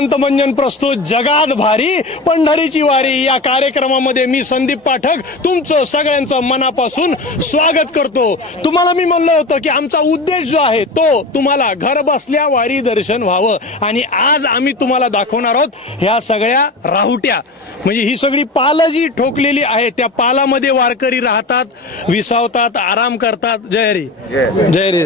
दंतमंजन प्रस्तुत जगात भारी पंढरीची वारी या कार्यक्रमामध्ये मी संदीप पाठक तुमचं सगळ्यांचं मनापासून स्वागत करतो। तुम्हाला मी म्हणलं होतं की आमचा उद्देश जो आहे तो तुम्हाला घर बसल्या वारी दर्शन व्हावं आणि आज आम्ही तुम्हाला दाखवणार आहोत ह्या सगळ्या राहुट्या म्हणजे ही सगळी पालं जी ठोकलेली आहे त्या पालामध्ये वारकरी राहतात, विसावतात, आराम करतात। जय हरी जय हरी।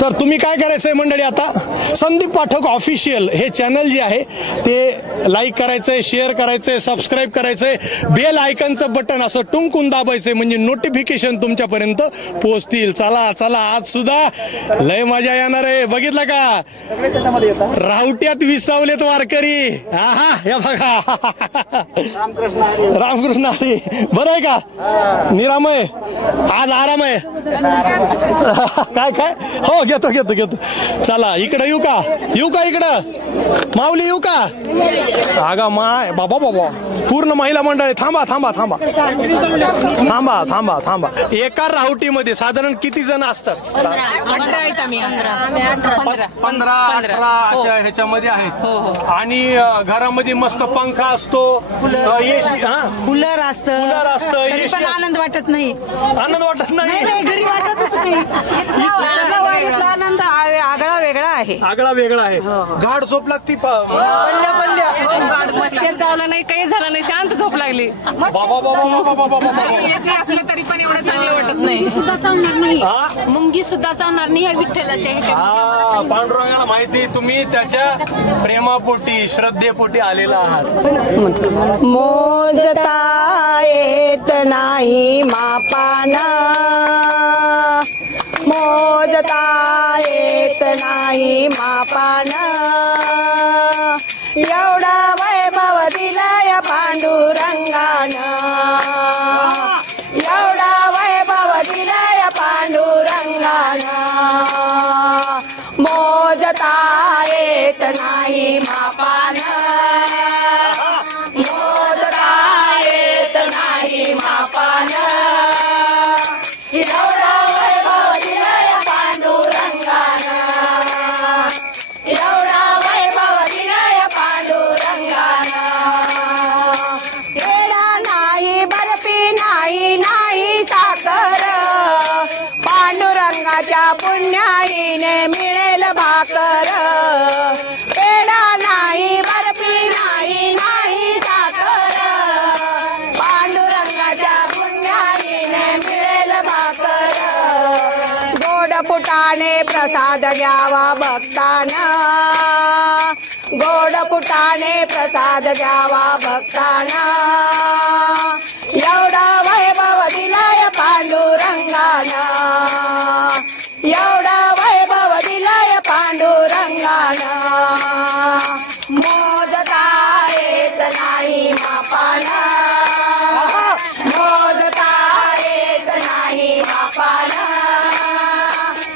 तर तुम्ही काय करायचंय मंडळी, आता संदीप पाठक ऑफिशियल हे चॅनल जे आहे ते लाईक करायचंय, शेअर करायचंय, सबस्क्राईब करायचंय, बेल आयकॉनचं बटन असं टुंकून दाबायचंय म्हणजे नोटिफिकेशन तुमच्यापर्यंत पोहोचतील। चला चला आज सुद्धा लय मजा येणार आहे, बघितलं का राहुट्यात विसावलेत वारकरी। आहा हे बघा रामकृष्ण हरी। बरं आहे का, निरामय आज आराम आहे काय काय हो घेतो घेतो घेतो। चला इकडं येऊ का इकडं माऊली येऊ का? अगा माय बाबा बाबा पूर्ण महिला मंडळी थांबा थांबा थांबा थांबा थांबा थांबा। एका राहुटीमध्ये साधारण किती जण असतात? 15-18 अशा ह्याच्यामध्ये आहेत आणि घरामध्ये मस्त पंखा असतो, कूलर असतं, तरी पण आनंद वाटत नाही। आनंद वाटत नाही, घरी वाटतच नाही। आनंद आगळा वेगळा आहे, आगळा वेगळा आहे। गाढ झोप लागती चावलं नाही, काही झालं नाही, शांत झोप लागली। एसी असलं तरी पण एवढं चांगलं वाटत नाही, सुद्धा चावणार नाही, मुंगी सुद्धा चावणार नाही या विठ्ठलाच्या। पांडुरंगाला माहिती तुम्ही त्याच्या प्रेमापोटी श्रद्धेपोटी आलेला आहात। मोजता येत नाही मापान, मोजता येत नाही मापान, एवढा वैभव दिलाय पांडुरंगानं, एवढा वैभव दिलाय पांडुरंगानं, मोजता येत नाही मापानं, मोजता येत नाही मापानं, एवढा वैभव दिलाय पांडुरंगानं, एवढा वैभव दिलाय पांडुरंगानं, पेढा नाही, बर्फी नाही, नाही साखर, पांडुरंगाच्या पुण्याईने मिळेल भाकर, पेढा नाही, बर्फी नाही, नाही साखर, पांडुरंगाच्या पुण्याईने मिळेल भाकर, गोड फुटाने प्रसाद घ्यावा भक्ताना, गोड फुटाने प्रसाद घ्यावा भक्ताना, एवढा वैभव दिलाय पांडुरंगानं, एवढा वैभव दिलाय पांडुरंगानं, मोजता येत नाही मापानं, मोजता येत नाही मापानं,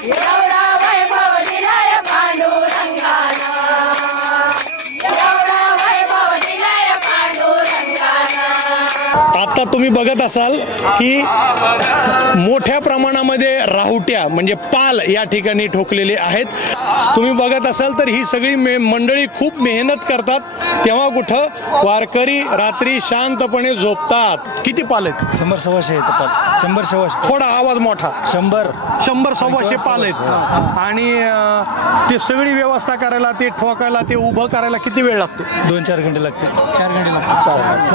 एवढा वैभव दिलाय पांडुरंगानं, एवढा वैभव दिलाय पांडुरंगानं। आता तुम्ही बघत असाल की मोठ्या प्रमाणामध्ये राहुट्या म्हणजे पाल या ठिकाणी ठोकलेले आहेत। तुम्ही बघत असाल तर ही सगळी मंडळी खूप मेहनत करतात, तेव्हा कुठं वारकरी रात्री शांतपणे झोपतात। किती पाल आहेत? 100-125 आहेत। 100-125 थोडा आवाज मोठा। 100-125 पाल आहेत आणि ते सगळी व्यवस्था करायला, ते ठोकायला, ते उभं करायला किती वेळ लागतो? 2-4 घंटे लागते।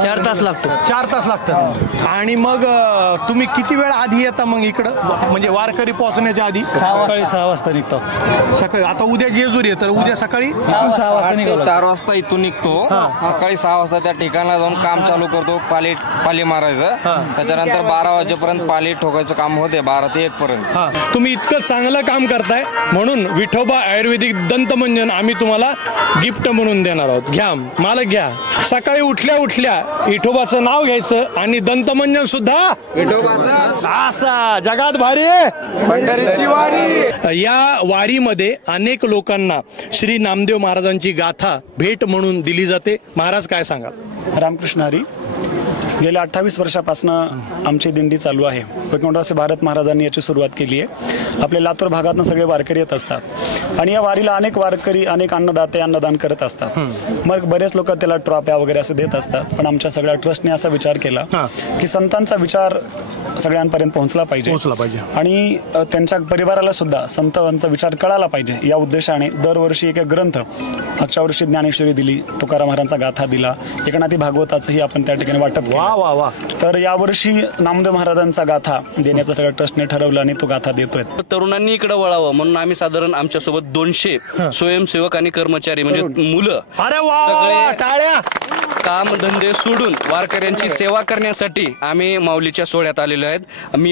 4 तास लागतो। 4 तास लागतात। आणि मग तुम्ही किती वेळ आधी येता मग इकडं, म्हणजे वारकरी पोहोचण्याच्या आधी? सकाळी 6 वाजता निघतो। सकाळी आता उद्या जेजुरी आहे तर उद्या सकाळी 6 वाजता निघतो। 4 वाजता इथून निघतो, सकाळी 6 वाजता त्या ठिकाणाला जाऊन काम चालू करतो, पाली मारायचं, त्याच्यानंतर 12 वाजेपर्यंत पाली ठोकायचं काम होते, 12 ते 1 पर्यंत। तुम्ही इतकं चांगलं काम करताय म्हणून विठोबा आयुर्वेदिक दंतमंजन आम्ही तुम्हाला गिफ्ट म्हणून देणार आहोत। घ्या मालक घ्या। सकाळी उठल्या उठल्या विठोबाचं नाव घ्यायचं आणि दंतमंजन सुद्धा विठोबाचं असा जगात भारी पंढरीची वारी। या वारीमध्ये अनेक लोकांना श्री नामदेव महाराजांची गाथा भेट म्हणून दिली जाते। महाराज काय सांगाल? रामकृष्ण हरी। गेल्या 28 वर्षापासून आमची दिंडी चालू आहे. वैकुंठवासी भारत महाराजांनी याची सुरुवात केली आहे. आपल्या लातूर भागातून सगळे वारकरी येत असतात आणि या वारीला अनेक वारकरी अनेक अन्नदाते अन्नदान करत असतात. मग बरेच लोक त्याला ट्रॉफ्या वगैरे असं देत असतात. पण आमच्या सगळ्या ट्रस्टने असा विचार केला की संतांचा विचार सगळ्यांपर्यंत पोहोचला पाहिजे आणि त्यांच्या परिवाराला सुद्धा संतांचा विचार कळाला पाहिजे. या उद्देशाने दरवर्षी एक ग्रंथ, मागच्या वर्षी ज्ञानेश्वरी दिली, तुकाराम महाराजांचा गाथा दिला, एकनाथी भागवताचंही आपण त्या ठिकाणी वाटप केलं. तर यावर्षी नामदेव महाराजांचा गाथा देण्याचं सगळं ट्रस्टने ठरवलं आणि तो गाथा देतोय. तरुणांनी इकडे वळावं म्हणून आम्ही साधारण आमच्यासोबत 200 स्वयंसेवक आणि कर्मचारी म्हणजे मुलं सगळे काम धंदे सोडून वारकऱ्यांची सेवा करण्यासाठी आम्ही माऊलीच्या सोहळ्यात आलेलो आहेत.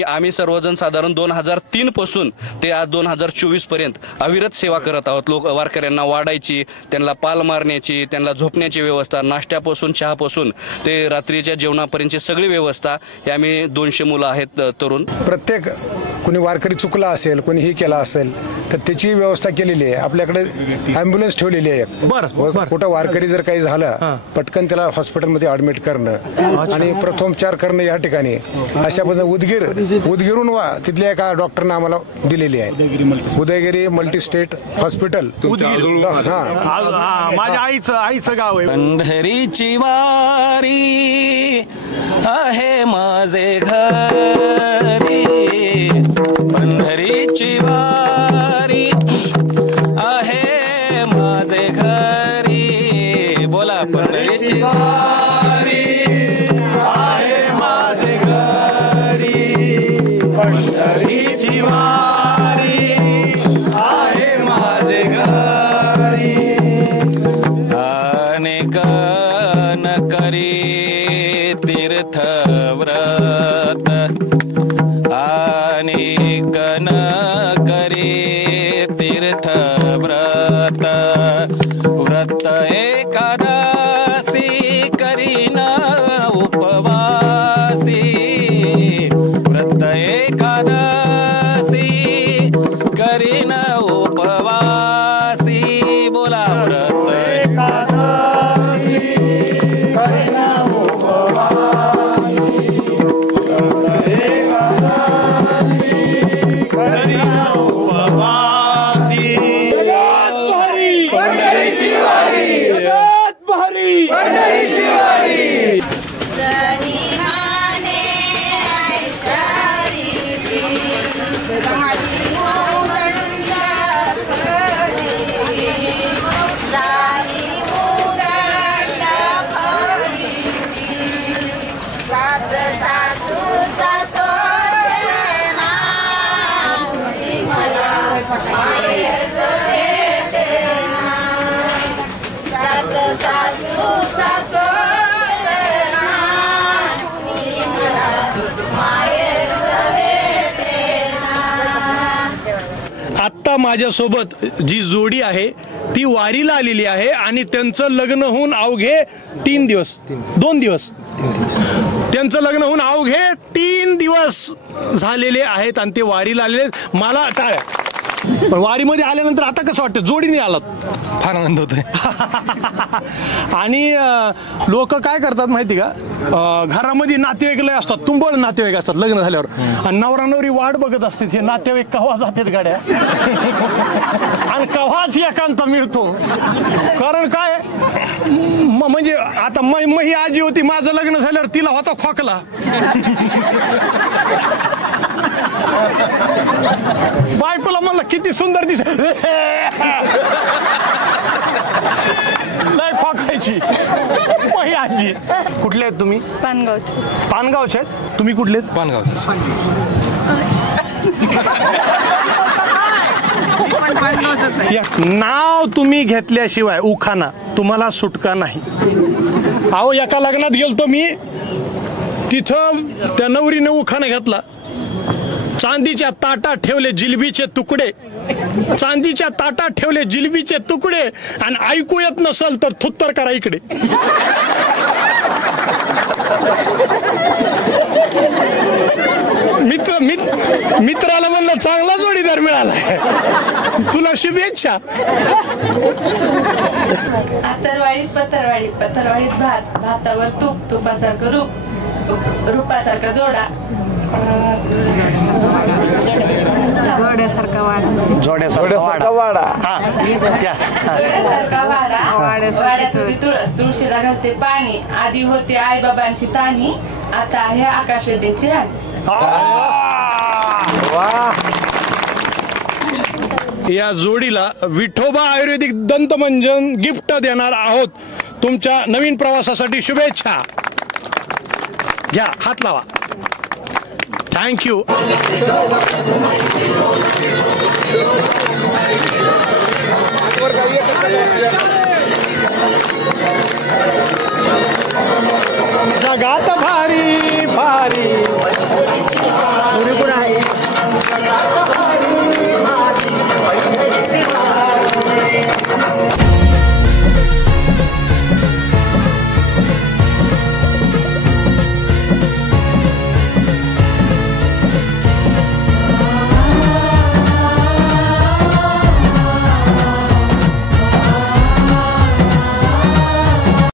आम्ही सर्वजण साधारण 2003 पासून ते आज 2024 पर्यंत अविरत सेवा करत आहोत. लोक वारकऱ्यांना वाढायची, त्यांना पाल मारण्याची, त्यांना झोपण्याची व्यवस्था, नाश्त्यापासून चहापासून ते रात्रीच्या जेवणापर्यंतची सगळी व्यवस्था हे आम्ही 200 मुलं आहेत तरुण. प्रत्येक कोणी वारकरी चुकला असेल, कोणी ही केला असेल तर त्याची व्यवस्था केलेली आहे. आपल्याकडे ॲम्ब्युलन्स ठेवलेली आहे. कुठं वारकरी जर काही झालं पटकन त्याला हॉस्पिटलमध्ये ऍडमिट करणं आणि प्रथमोपचार करणं या ठिकाणी अशा पद्धतीने उदगीरून तिथल्या एका डॉक्टरने आम्हाला दिलेली आहे. Udaygiri multi state hospital. माझ्या आईचं गाव आहे. पंढरीची वारी आहे माझे घरी, पंढरीची वारी आहे माझे घरी. बोला पंढरीची वारी आहे माझे घरी, पंढरीची वारी आहे माझे घरी. अनेक न करी तीर्थ व्रत, अनेक न करी तीर्थ व्रत. व्रत एकादशी करीन उपवासी, व्रत एकादशी करीन उपवासी. बोला व्रत एकादशी करीन उपवासी, व्रत एकादशी करीन उपवासी. पंढरीची वारी, पंढरीची वारी. आत्ता माझ्यासोबत जी जोडी आहे ती वारीला आलेली आहे आणि त्यांचं लग्न होऊन अवघे 2 दिवस त्यांचं लग्न होऊन अवघे 3 दिवस झालेले आहेत आणि ते वारीला आलेले आहेत. मला टाळ्या. पण वारीमध्ये आल्यानंतर आता कसं वाटतं? जोडीने आलात, फार आनंद होतोय. आणि लोक काय करतात माहिती का, घरामध्ये नातेवाईक लय असतात, तुंबळ नातेवाईक असतात लग्न झाल्यावर, आणि नवरा नवरी वाट बघत असतात हे नातेवाईक कव्हा जातात गाड्या आणि कव्हाच एकांत मिळतो. कारण काय म्हणजे आता ही आजी होती, माझं लग्न झाल्यावर तिला होता खोकला, बायकोला म्हणलं किती सुंदर दिस नाही खोकायची. ही आजी. कुठले आहेत तुम्ही? पानगावचे आहेत. तुम्ही कुठले? पानगावचे. नाव तुम्ही घेतल्याशिवाय उखाना तुम्हाला सुटका नाही. अहो एका लग्नात गेलतो मी, तिथं त्या नवरीने उखाना घेतला, चांदीच्या ताटात ठेवले जिलबीचे तुकडे, चांदीच्या ताटात ठेवले जिलबीचे तुकडे, आणि ऐकू येत नसल तर थुत्तर करा इकडे. मित्राला म्हणलं चांगला जोडीदार मिळालाय, तुला शुभेच्छा. आतरवाडीत पतरवाडीत, पतरवाडीत भात, भातावर तूप, तुपासारखं रूप, रूपासारखा जोडा जोड्यासारखा वाडा जोड्यासारखा वाडा जोड्यासारखा वाडा वाड्यात होती तुळस तुळशीला घालते पाणी आधी होते आई बाबांची ताणी आता आहे आकाशड्याची राणी या जोडीला विठोबा आयुर्वेदिक दंतमंजन गिफ्ट देणार आहोत. तुमच्या नवीन प्रवासासाठी शुभेच्छा. घ्या, हात लावा. थँक्यू. जगात भारी भारी